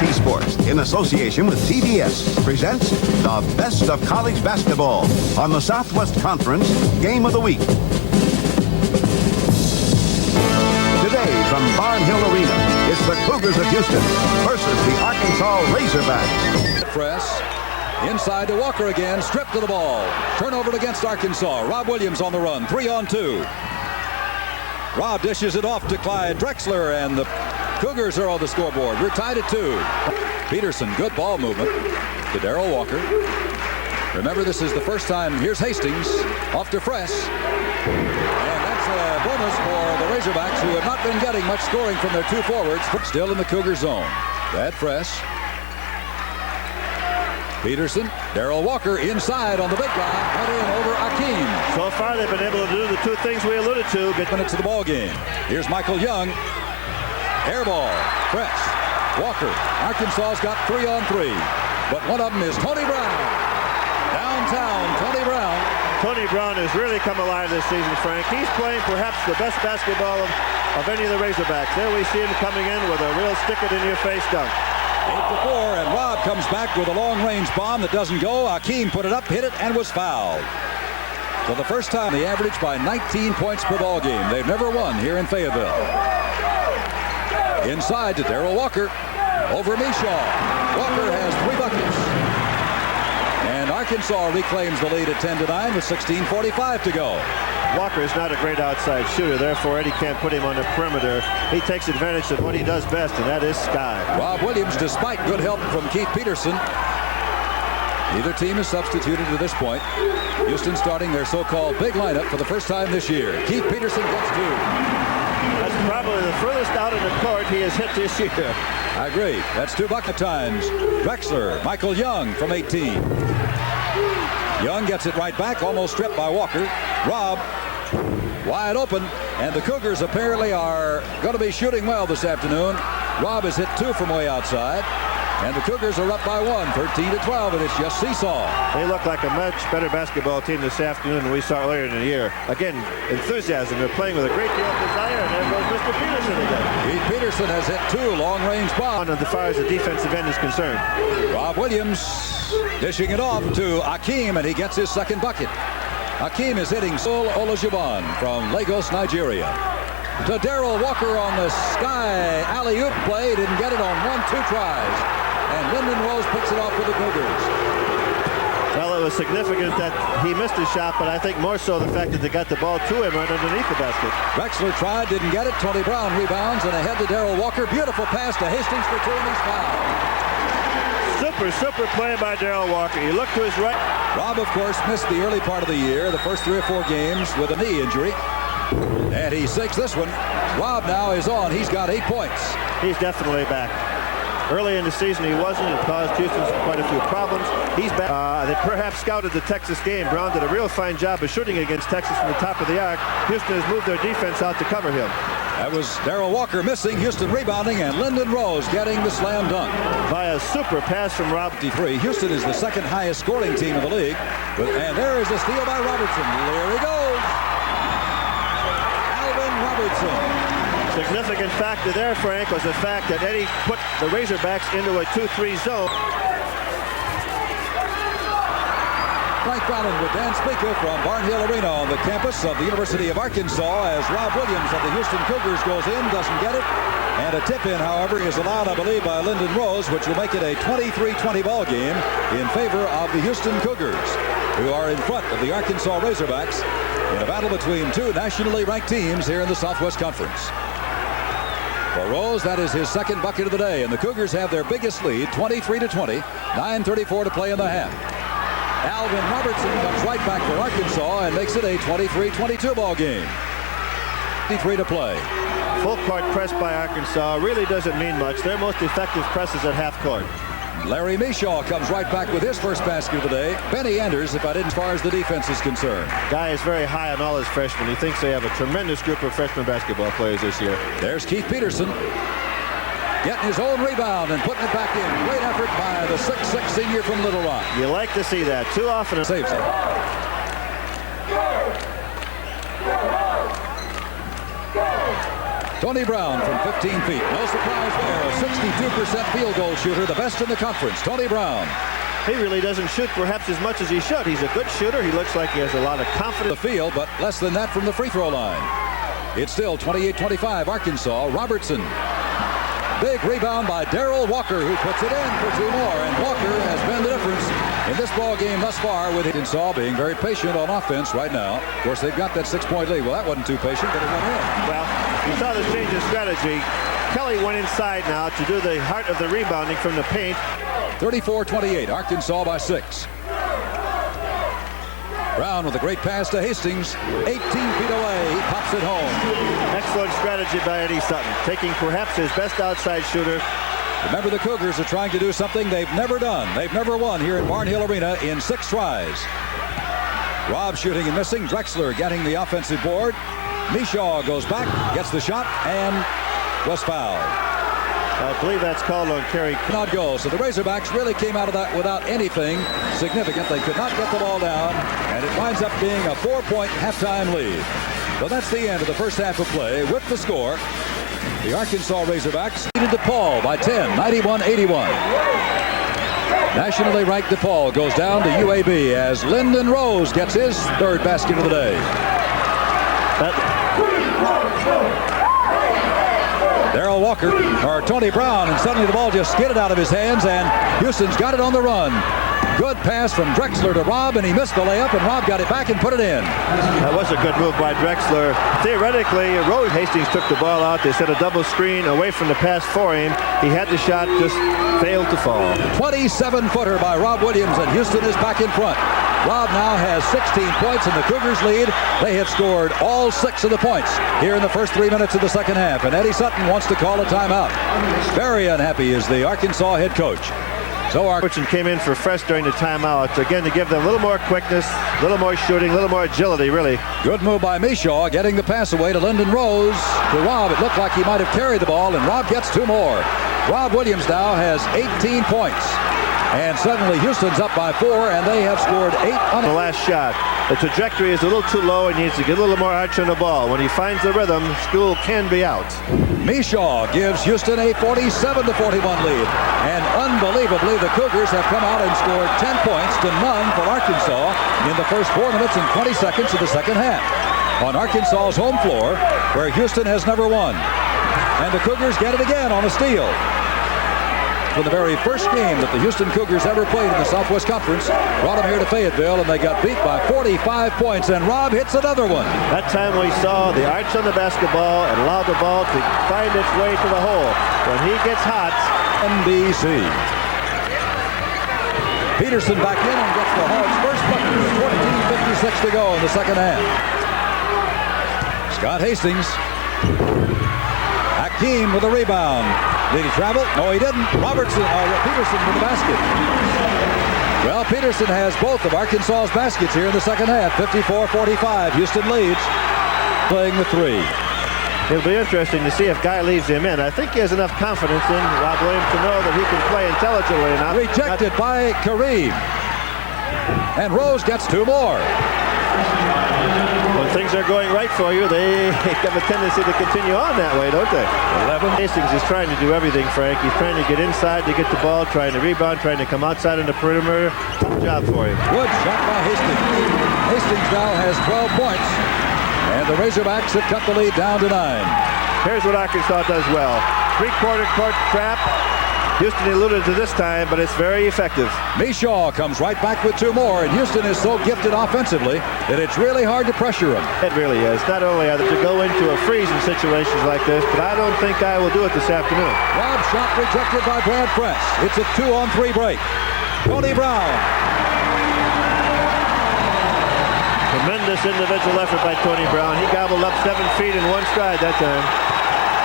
NBC Sports, in association with CBS, presents the best of college basketball on the Southwest Conference Game of the Week. Today from Barnhill Arena, it's the Cougars of Houston versus the Arkansas Razorbacks. Press. Inside to Walker again, stripped to the ball. Turnover against Arkansas. Rob Williams on the run, 3-on-2. Rob dishes it off to Clyde Drexler, and the Cougars are on the scoreboard. We're tied at 2. Peterson, good ball movement to Darrell Walker. Remember, this is the first time. Here's Hastings off to Fress. And that's a bonus for the Razorbacks, who have not been getting much scoring from their two forwards, but still in the Cougar zone. Brad Fress. Peterson, Darrell Walker inside on the big guy, cut in over Akeem. So far, they've been able to do the two things we alluded to. Get minutes of the ball game. Here's Michael Young. Air ball. Press. Walker. Arkansas's got 3-on-3. But one of them is Tony Brown. Downtown, Tony Brown. Tony Brown has really come alive this season, Frank. He's playing perhaps the best basketball of any of the Razorbacks. There we see him coming in with a real stick-it-in-your-face dunk. 8-4, and Rob comes back with a long-range bomb that doesn't go. Akeem put it up, hit it, and was fouled. For the first time, they averaged by 19 points per ball game. They've never won here in Fayetteville. Inside to Darrell Walker. Over Mishaw. Walker has 3 buckets. And Arkansas reclaims the lead at 10-9 with 16:45 to go. Walker is not a great outside shooter, therefore Eddie can't put him on the perimeter. He takes advantage of what he does best, and that is sky. Rob Williams, despite good help from Keith Peterson. Neither team is substituted to this point. Houston starting their so-called big lineup for the first time this year. Keith Peterson gets 2. That's probably the furthest out of the court he has hit this year. I agree. That's 2 bucket times. Drexler, Michael Young from 18. Young gets it right back, almost stripped by Walker. Rob wide open, and the Cougars apparently are going to be shooting well this afternoon. Rob has hit 2 from way outside, and the Cougars are up by 1, 13-12, and it's just seesaw. They look like a much better basketball team this afternoon than we saw earlier in the year. Again, enthusiasm. They're playing with a great deal of desire, and there goes Mr. Peterson again. Keith Peterson has hit 2 long-range bombs. As far as the defensive end is concerned. Rob Williams dishing it off to Akeem, and he gets his second bucket. Akeem is hitting Akeem Olajuwon from Lagos, Nigeria. To Darrell Walker on the sky alley-oop play. Didn't get it on 1-2 tries. And Lyndon Rose picks it off for the Cougars. Well, it was significant that he missed his shot, but I think more so the fact that they got the ball to him right underneath the basket. Drexler tried, didn't get it. Tony Brown rebounds, and ahead to Darrell Walker. Beautiful pass to Hastings for 2, and he's fouled. Super play by Darrell Walker. He looked to his right. Rob, of course, missed the early part of the year, the first 3 or 4 games with a knee injury. And he sinks this one. Rob now is on. He's got 8 points. He's definitely back. Early in the season, he wasn't. It caused Houston quite a few problems. He's back. They perhaps scouted the Texas game. Brown did a real fine job of shooting against Texas from the top of the arc. Houston has moved their defense out to cover him. That was Darrell Walker missing, Houston rebounding, and Lyndon Rose getting the slam dunk. By a super pass from Rob. Houston is the 2nd highest scoring team in the league. And there is a steal by Robertson. There he goes. Alvin Robertson. Significant factor there, Frank, was the fact that Eddie put the Razorbacks into a 2-3 zone. Frank Fallon with Dan Spica from Barnhill Arena on the campus of the University of Arkansas as Rob Williams of the Houston Cougars goes in, doesn't get it. And a tip-in, however, is allowed, I believe, by Lyndon Rose, which will make it a 23-20 ball game in favor of the Houston Cougars, who are in front of the Arkansas Razorbacks in a battle between 2 nationally ranked teams here in the Southwest Conference. For Rose, that is his 2nd bucket of the day, and the Cougars have their biggest lead, 23-20, 9:34 to play in the half. Alvin Robertson comes right back for Arkansas and makes it a 23-22 ball game. 23 to play. Full court press by Arkansas really doesn't mean much. Their most effective press is at half court. Larry Mishaw comes right back with his first basket of the day. Benny Anders, if I didn't, as far as the defense is concerned. Guy is very high on all his freshmen. He thinks they have a tremendous group of freshman basketball players this year. There's Keith Peterson getting his own rebound and putting it back in. Great effort by the 6'6" senior from Little Rock. You like to see that. Too often it saves it. Tony Brown from 15 feet. No surprise there. A 62% field goal shooter, the best in the conference. Tony Brown. He really doesn't shoot perhaps as much as he should. He's a good shooter. He looks like he has a lot of confidence. The field, but less than that from the free throw line. It's still 28-25 Arkansas. Robertson. Big rebound by Darrell Walker, who puts it in for 2 more. And Walker has been the difference in this ball game thus far, with Arkansas being very patient on offense right now. Of course, they've got that 6-point lead. Well, that wasn't too patient, but it went in. Well, you saw the change of strategy. Kelly went inside now to do the heart of the rebounding from the paint. 34-28, Arkansas by 6. Brown with a great pass to Hastings. 18 feet away, he pops it home. Excellent strategy by Eddie Sutton, taking perhaps his best outside shooter. Remember, the Cougars are trying to do something they've never done. They've never won here at Barnhill Arena in 6 tries. Robb shooting and missing. Drexler getting the offensive board. Mishaw goes back, gets the shot, and was fouled. I believe that's called on Kerry. Not go. So the Razorbacks really came out of that without anything significant. They could not get the ball down, and it winds up being a 4-point halftime lead. So that's the end of the first half of play. With the score, the Arkansas Razorbacks leaded DePaul by 10, 91-81. Nationally ranked DePaul goes down to UAB as Lyndon Rose gets his 3rd basket of the day. Darrell Walker, or Tony Brown, and suddenly the ball just skidded out of his hands, and Houston's got it on the run. Good pass from Drexler to Robb, and he missed the layup, and Robb got it back and put it in. That was a good move by Drexler. Theoretically, Rose Hastings took the ball out. They set a double screen away from the pass for him. He had the shot, just failed to fall. 27-footer by Rob Williams, and Houston is back in front. Robb now has 16 points in the Cougars lead. They have scored all 6 of the points here in the first 3 minutes of the second half, and Eddie Sutton wants to call a timeout. Very unhappy is the Arkansas head coach. So Arkansas came in for fresh during the timeout, again, to give them a little more quickness, a little more shooting, a little more agility, really. Good move by Mishaw, getting the pass away to Lyndon Rose. To Robb, it looked like he might have carried the ball, and Robb gets 2 more. Rob Williams now has 18 points. And suddenly Houston's up by 4, and they have scored 8 on the last shot. The trajectory is a little too low and needs to get a little more arch on the ball. When he finds the rhythm, school can be out. Mishaw gives Houston a 47-41 lead. And unbelievably, the Cougars have come out and scored 10 points to none for Arkansas in the first 4 minutes and 20 seconds of the second half. On Arkansas's home floor, where Houston has never won. And the Cougars get it again on a steal. For the very first game that the Houston Cougars ever played in the Southwest Conference, brought them here to Fayetteville, and they got beat by 45 points, and Robb hits another one. That time we saw the arch on the basketball and allowed the ball to find its way to the hole. When he gets hot, NBC. Peterson back in and gets the Hogs' first bucket with 14:56 to go in the second half. Scott Hastings. Akeem with a rebound. Did he travel? No, he didn't. Peterson with the basket. Well, Peterson has both of Arkansas's baskets here in the second half. 54-45. Houston leads. Playing the 3. It'll be interesting to see if Guy leaves him in. I think he has enough confidence in Rob Williams to know that he can play intelligently enough. Rejected by Kareem. And Rose gets 2 more. When things are going right for you, they have a tendency to continue on that way, don't they? 11. Hastings is trying to do everything, Frank. He's trying to get inside to get the ball, trying to rebound, trying to come outside on the perimeter. Good job for him. Good shot by Hastings. Hastings now has 12 points, and the Razorbacks have cut the lead down to 9. Here's what Arkansas does well. 3-quarter court trap. Houston eluded to this time, but it's very effective. Mishaw comes right back with 2 more, and Houston is so gifted offensively that it's really hard to pressure them. It really is. Not only are they to go into a freeze in situations like this, but I don't think I will do it this afternoon. Rob shot rejected by Brad Press. It's a 2-on-3 break. Tony Brown. Tremendous individual effort by Tony Brown. He gobbled up 7 feet in one stride that time.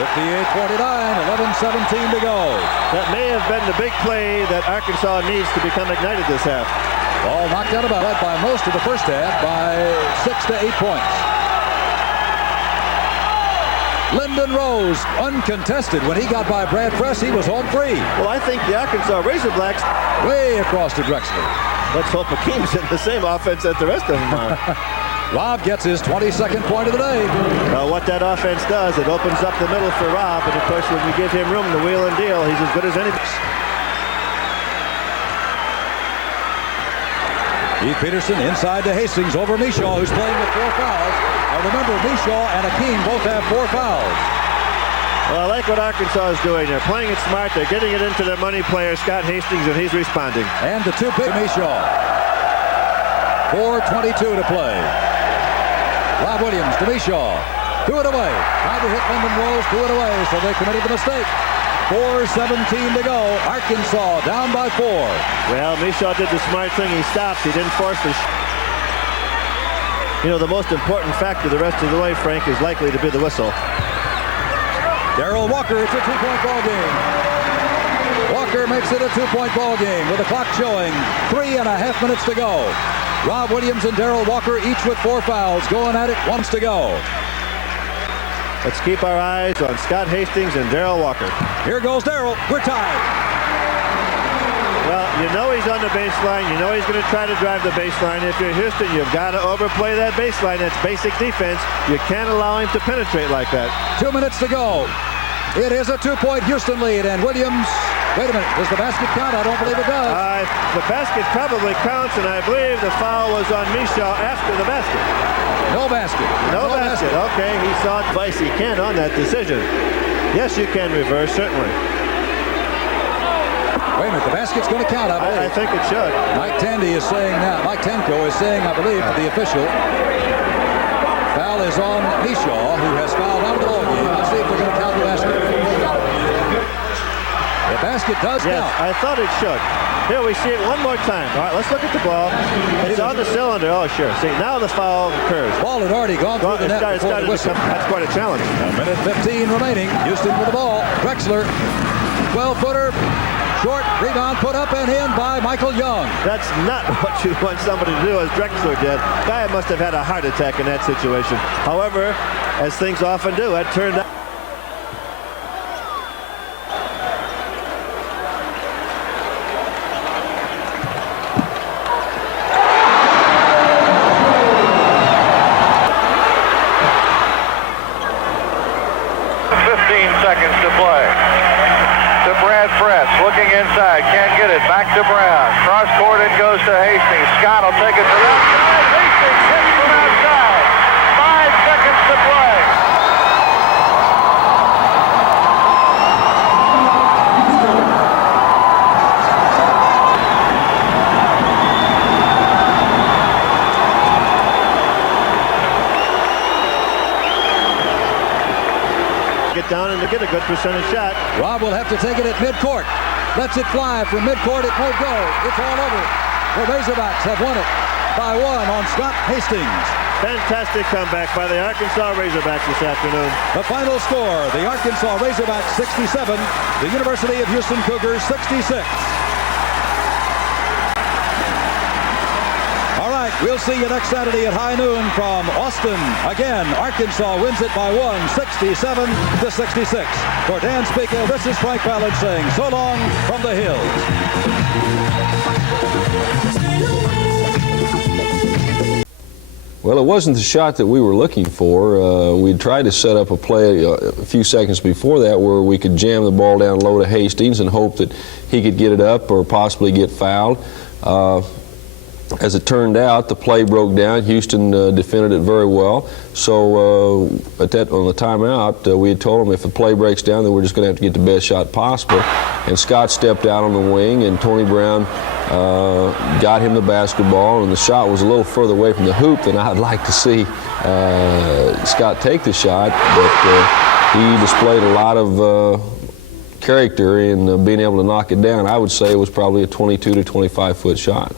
58-49, 11-17 to go. That may have been the big play that Arkansas needs to become ignited this half. Ball knocked out about by most of the first half by 6 to 8 points. Lyndon Rose, uncontested. When he got by Brad Press, he was home free. Well, I think the Arkansas Razorbacks way across to Drexler. Let's hope Akeem's in the same offense that the rest of them are. Rob gets his 22nd point of the day. Well, what that offense does, it opens up the middle for Rob, and of course when you give him room to wheel and deal, he's as good as any. Keith Peterson inside to Hastings over Mishaw, who's playing with 4 fouls. Now remember, Mishaw and Akeem both have 4 fouls. Well, I like what Arkansas is doing. They're playing it smart. They're getting it into their money player, Scott Hastings, and he's responding. And the 2 big Mishaw. 4:22 to play. Rob Williams to Mishaw. Threw it away. Tried to hit Lyndon Rose, threw it away, so they committed the mistake. 4:17 to go. Arkansas down by 4. Well, Mishaw did the smart thing. He stopped. He didn't force the You know, the most important factor the rest of the way, Frank, is likely to be the whistle. Darrell Walker, it's a 2-point ball game. Walker makes it a 2-point ball game with the clock showing 3.5 minutes to go. Rob Williams and Darrell Walker each with 4 fouls, going at it once to go. Let's keep our eyes on Scott Hastings and Darrell Walker. Here goes Darrell. We're tied. Well, you know he's on the baseline. You know he's going to try to drive the baseline. If you're Houston, you've got to overplay that baseline. That's basic defense. You can't allow him to penetrate like that. 2 minutes to go. It is a 2-point Houston lead, and Williams. Wait a minute. Does the basket count? I don't believe it does. The basket probably counts, and I believe the foul was on Mishaw after the basket. No basket. No basket. Okay, he saw twice. He can on that decision. Yes, you can reverse, certainly. Wait a minute. The basket's going to count, I believe. I think it should. Mike Tandy is saying now. Mike Tenko is saying, I believe, to the official. Foul is on Mishaw, who has fouled out of the ballgame. Let's see if they're going to count the basket. The basket does count. I thought it should. Here we see it one more time. All right, let's look at the ball. It's on the cylinder. Oh, sure. See, now the foul occurs. Ball had already gone through the net before the whistle. That's quite a challenge. A minute 15 remaining. Houston with the ball. Drexler, 12-footer, short rebound put up and in by Michael Young. That's not what you want somebody to do, as Drexler did. Guy must have had a heart attack in that situation. However, as things often do, it turned out. Seconds to play. To Brad Press, looking inside, can't get it. Back to Brown. Cross court, it goes to Hastings. Scott will take it to the outside. Hastings hits from outside. 5 seconds to play. Down and to get a good percentage shot. Rob will have to take it at midcourt. Lets it fly from midcourt. It won't go. It's all over. The Razorbacks have won it by 1 on Scott Hastings. Fantastic comeback by the Arkansas Razorbacks this afternoon. The final score, the Arkansas Razorbacks 67, the University of Houston Cougars 66. We'll see you next Saturday at high noon from Austin. Again, Arkansas wins it by 1, 67-66. For Dan Spiegel, this is Frank Ballard saying so long from the hills. Well, it wasn't the shot that we were looking for. We tried to set up a play a few seconds before that where we could jam the ball down low to Hastings and hope that he could get it up or possibly get fouled. As it turned out, the play broke down. Houston defended it very well. So on the timeout, we had told them if the play breaks down, then we're just going to have to get the best shot possible. And Scott stepped out on the wing, and Tony Brown got him the basketball, and the shot was a little further away from the hoop than I'd like to see Scott take the shot. But he displayed a lot of character in being able to knock it down. I would say it was probably a 22 to 25 foot shot.